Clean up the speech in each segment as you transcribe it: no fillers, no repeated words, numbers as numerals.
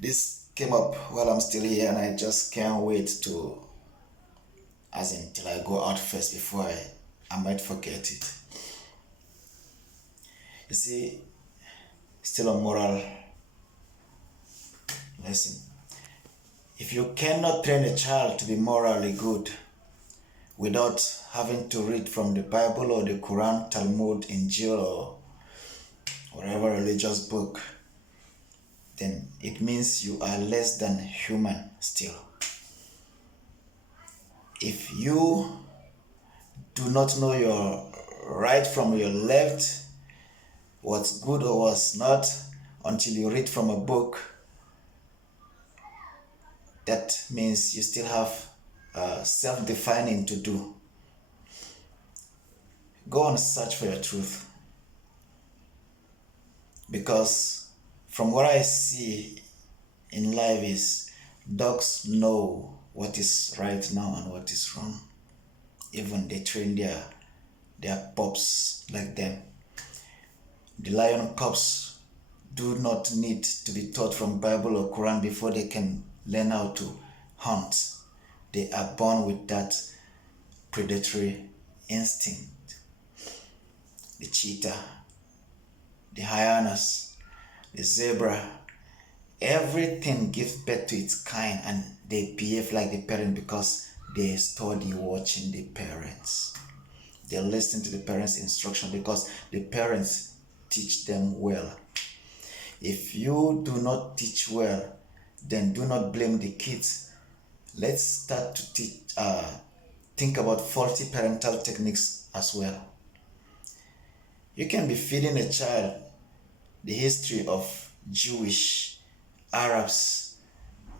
This came up while I'm still here, and I just can't wait to, as in, till I go out first before I might forget it. You see, still a moral lesson. If you cannot train a child to be morally good without having to read from the Bible or the Quran, Talmud, Injil, or whatever religious book, then it means you are less than human still. If you do not know your right from your left, what's good or what's not, until you read from a book, that means you still have self-defining to do. Go and search for your truth. Because from what I see in life is dogs know what is right now and what is wrong. Even they train their pups like them. The lion cubs do not need to be taught from Bible or Quran before they can learn how to hunt. They are born with that predatory instinct. The cheetah, the hyenas, the zebra, everything gives birth to its kind, and they behave like the parent because they study watching the parents. They listen to the parents' instruction because the parents teach them well. If you do not teach well, then do not blame the kids. Let's start to think about faulty parental techniques as well. You can be feeding a child the history of Jewish, Arabs,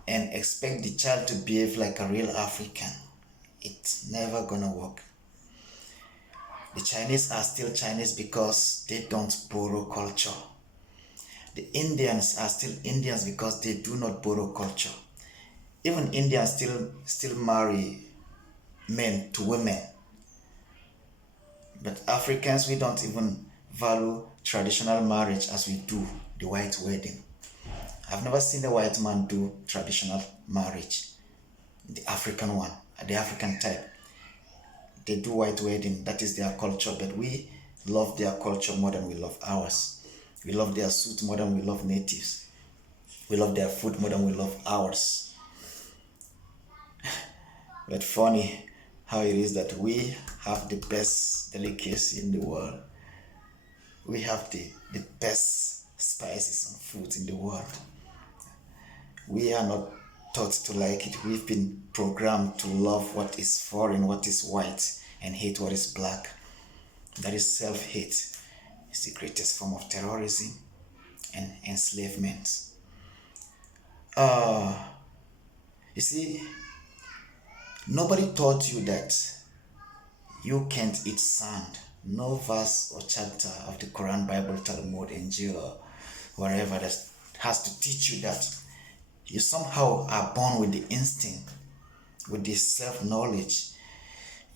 and expect the child to behave like a real African. It's never gonna work. The Chinese are still Chinese because they don't borrow culture. The Indians are still Indians because they do not borrow culture. Even Indians still marry men to women. But Africans, we don't even value traditional marriage as we do the white wedding. I've never seen a white man do traditional marriage, the African one, the African type. They do white wedding, that is their culture, but we love their culture more than we love ours. We love their suit more than we love natives. We love their food more than we love ours. But funny how it is that we have the best delicacy in the world. We have the best spices and foods in the world. We are not taught to like it. We've been programmed to love what is foreign, what is white, and hate what is black. That is self-hate. It's the greatest form of terrorism and enslavement. You see, nobody taught you that you can't eat sand. No verse or chapter of the Quran, Bible, Talmud, Injil, or wherever that has to teach you that. You somehow are born with the instinct, with the self-knowledge.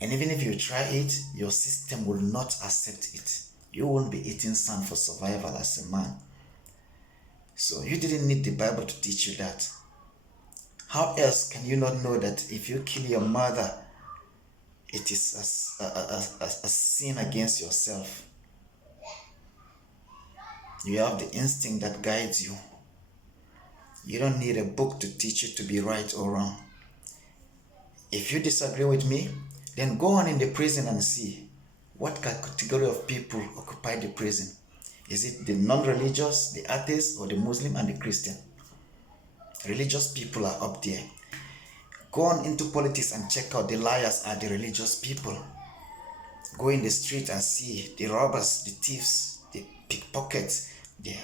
And even if you try it, your system will not accept it. You won't be eating sand for survival as a man. So you didn't need the Bible to teach you that. How else can you not know that if you kill your mother, it is a sin against yourself? You have the instinct that guides you. You don't need a book to teach you to be right or wrong. If you disagree with me, then go on in the prison and see what category of people occupy the prison. Is it the non-religious, the atheist, or the Muslim and the Christian? Religious people are up there. Go on into politics and check out the liars are the religious people. Go in the street and see the robbers, the thieves, the pickpockets, the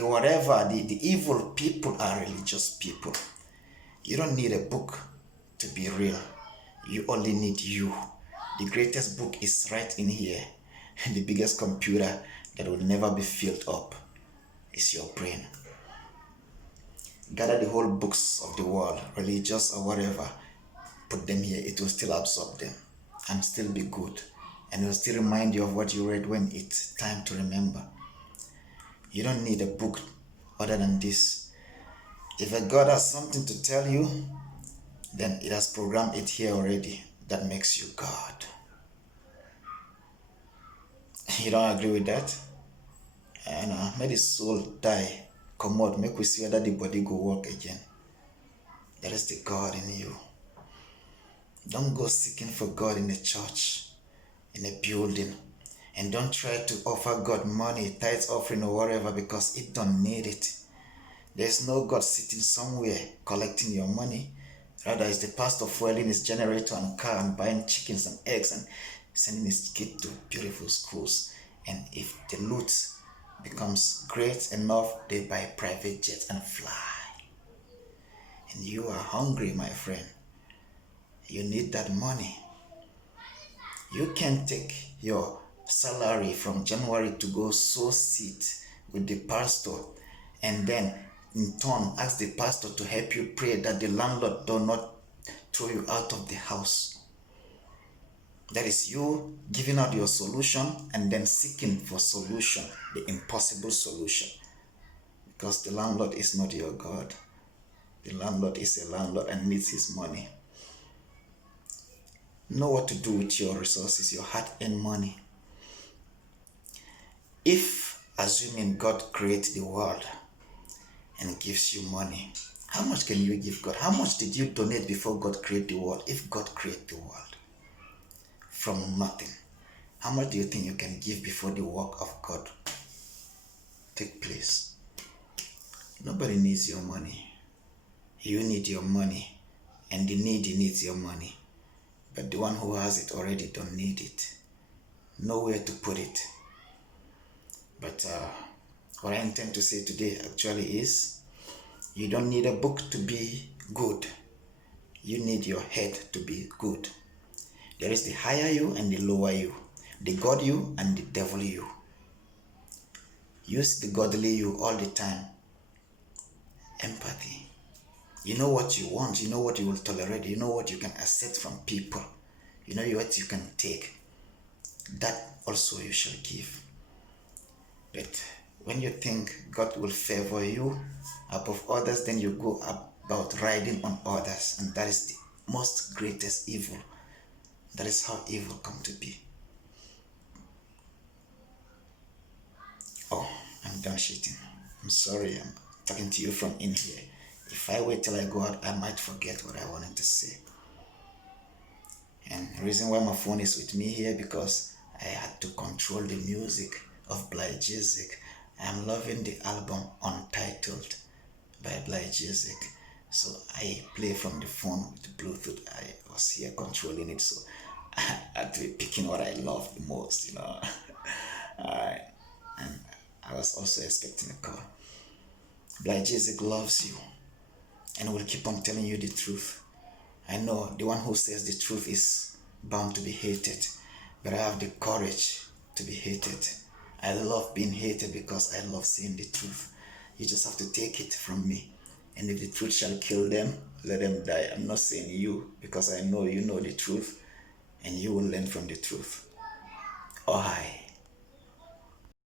whatever, the evil people are religious people. You don't need a book to be real. You only need you. The greatest book is right in here. The biggest computer that will never be filled up is your brain. Gather the whole books of the world, religious or whatever, put them here. It will still absorb them and still be good. And it will still remind you of what you read when it's time to remember. You don't need a book other than this. If a God has something to tell you, then it has programmed it here already. That makes you God. You don't agree with that? And may the soul die, come out, make we see whether the body go work again. That is the God in you. Don't go seeking for God in a church, in a building. And don't try to offer God money, tithe offering or whatever, because it don't need it. There's no God sitting somewhere collecting your money. Rather, it's the pastor fueling his generator and car and buying chickens and eggs and sending his kid to beautiful schools. And if the loot becomes great enough, they buy private jets and fly. And you are hungry, my friend. You need that money. You can take your salary from January to go sow seed with the pastor and then in turn ask the pastor to help you pray that the landlord do not throw you out of the house. That is you giving out your solution and then seeking for solution, the impossible solution. Because the landlord is not your God. The landlord is a landlord and needs his money. Know what to do with your resources, your hard-earned money. If, assuming God creates the world and gives you money, how much can you give God? How much did you donate before God created the world? If God created the world from nothing, how much do you think you can give before the work of God take place? Nobody needs your money. You need your money, and the needy needs your money. But the one who has it already don't need it. Nowhere to put it. But what I intend to say today actually is, you don't need a book to be good. You need your head to be good. There is the higher you and the lower you, the God you and the devil you. Use the godly you all the time. Empathy. You know what you want, you know what you will tolerate, you know what you can accept from people, you know what you can take. That also you shall give. But when you think God will favor you above others, then you go about riding on others, and that is the most greatest evil. That is how evil come to be. Oh, I'm done shitting. I'm sorry, I'm talking to you from in here. If I wait till I go out, I might forget what I wanted to say. And the reason why my phone is with me here, because I had to control the music of Bly Jizik. I'm loving the album Untitled by Bly Jizik. So I play from the phone with Bluetooth. I was here controlling it, so I had to be picking what I love the most, Alright. And I was also expecting a call. Bly Jizik loves you and will keep on telling you the truth. I know the one who says the truth is bound to be hated, but I have the courage to be hated. I love being hated because I love saying the truth. You just have to take it from me. And if the truth shall kill them, let them die. I'm not saying you, because I know you know the truth and you will learn from the truth. Oh, hi.